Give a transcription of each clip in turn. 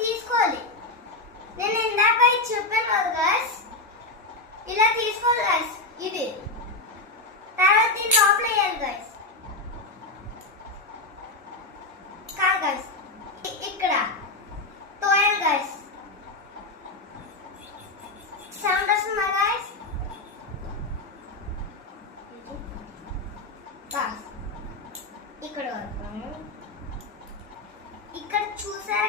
తీసుకోవాలి. నేను ఇందాక చెప్పాను కదా గైస్, ఇలా తీసుకోవాలి గైస్. ఇది తర్వాత దీని లోపల వేయాలి గైస్. కాదు గైస్, ఇక్కడ తోయాలి గైస్. సౌండ్ వస్తుందా గైస్? ఇక్కడ వరకు ఇక్కడ చూసారా?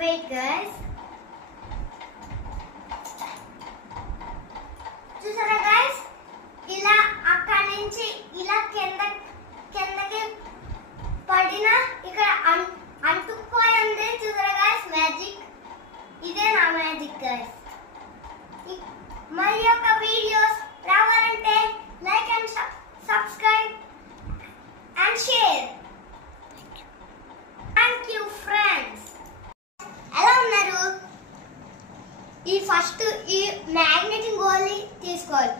వెయిట్ గైస్, చూసారా గైస్? ఇలా అక్కడి నుంచి ఇలా కిందకి పడిన ఇక్కడ అంటుకుపోయింది. చూసారా గైస్? మ్యాజిక్. ఇదే నా మ్యాజిక్ గైస్. మరి యొక్క వీడియోస్ రావాలంటే like and subscribe and share. Thank you friends. ఎలా ఉన్నారు? ఈ ఫస్ట్ ఈ మ్యాగ్నెటిక్ గోలీ తీసుకోవాలి.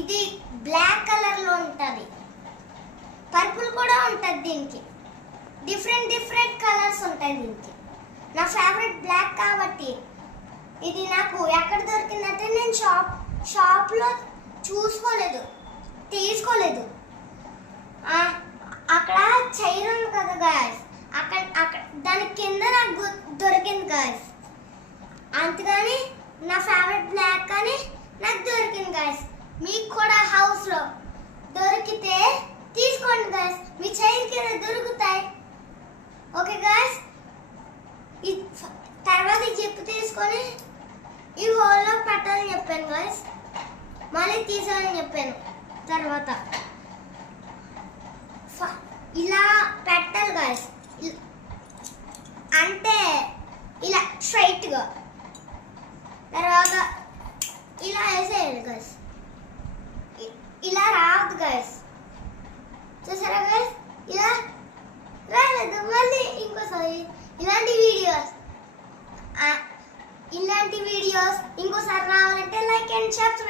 ఇది బ్లాక్ కలర్ లో ఉంటది, పర్పుల్ కూడా ఉంటది. దీనికి డిఫరెంట్ కలర్స్ ఉంటాయి. దీనికి నా ఫేవరెట్ బ్లాక్ కాబట్టి ఇది నాకు ఎక్కడ దొరికిందంటే నేను షాప్ లో చూసుకోలేదు, తీసుకోలేదు. అక్కడ చైర్ ఉంది కదా గాయస్, అక్కడ దాని కింద నాకు దొరికింది గాయస్. అంతగాని నా ఫేవరెట్ బ్లాక్ అని నాకు దొరికింది గాయస్. మీకు కూడా హౌస్ లో దొరికితే తీసుకోండి గాయస్, మీ చైర్ కింద దొరుకుతాయి. ఓకే గాయస్, తర్వాత ఈ జిప్ తీసుకొని ఈ హోల్లో పెట్టాలని చెప్పాను గాయస్, మళ్ళీ తీసాలని చెప్పాను. తర్వాత ఇలా పెట్టాలి గాయస్, అంటే ఇలా స్ట్రైట్ గా. తర్వాత ఇలా వేసేయాలి గాయస్. ఇలా రాదు గాయస్, చూసారా గాయస్? ఇలా రాలేదు. మళ్ళీ ఇంకోసారి ఇలాంటి వీడియోస్ ఇంకోసారి రావాలంటే లైక్ అండ్ సబ్స్క్రైబ్.